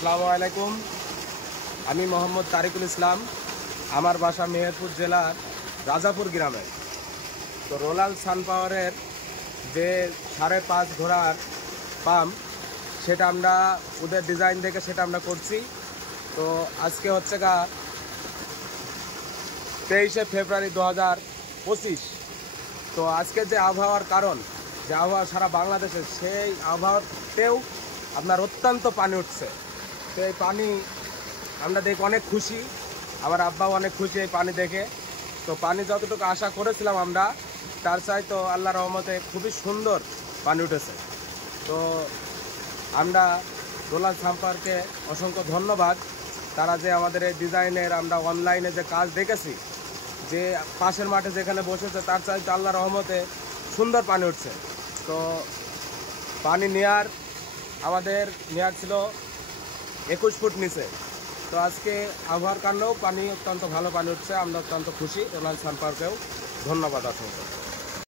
আসসালামু আলাইকুম। আমি মোহাম্মদ তারিকুল ইসলাম। আমার বাসা মেহেরপুর জেলার রাজাপুর গ্রামে। তো রোলাল সানপাওয়ারের যে 5.5 ঘোড়ার পাম্প, সেটা আমরা ওদের ডিজাইন দেখে সেটা আমরা করছি। তো আজকে হচ্ছে 23শে ফেব্রুয়ারি 2025। তো আজকে যে আবহাওয়ার কারণ, যে আবহাওয়া সারা বাংলাদেশে, সেই আবহাওয়াতেও আপনার অত্যন্ত পানি উঠছে। তো এই পানি আমরা দেখে অনেক খুশি, আমার আব্বাও অনেক খুশি এই পানি দেখে। তো পানি যতটুকু আশা করেছিলাম আমরা, তার চাইতে আল্লাহর রহমতে খুবই সুন্দর পানি উঠেছে। তো আমরা রোলাল সাম্পারকে অসংখ্য ধন্যবাদ। তারা যে আমাদের এই ডিজাইনের আমরা অনলাইনে যে কাজ দেখেছি, যে পাশের মাঠে যেখানে বসেছে তার চাইতে আল্লাহর রহমতে সুন্দর পানি উঠছে। তো পানি আমাদের নেয়ার ছিল 21 ফুট নিচে। তো আজকে আবহাওয়ার কারণেও পানি অত্যন্ত ভালো পানি উঠছে। আমরা অত্যন্ত খুশি। রোলাল সানপাওয়ারকেও ধন্যবাদ অসংখ্য।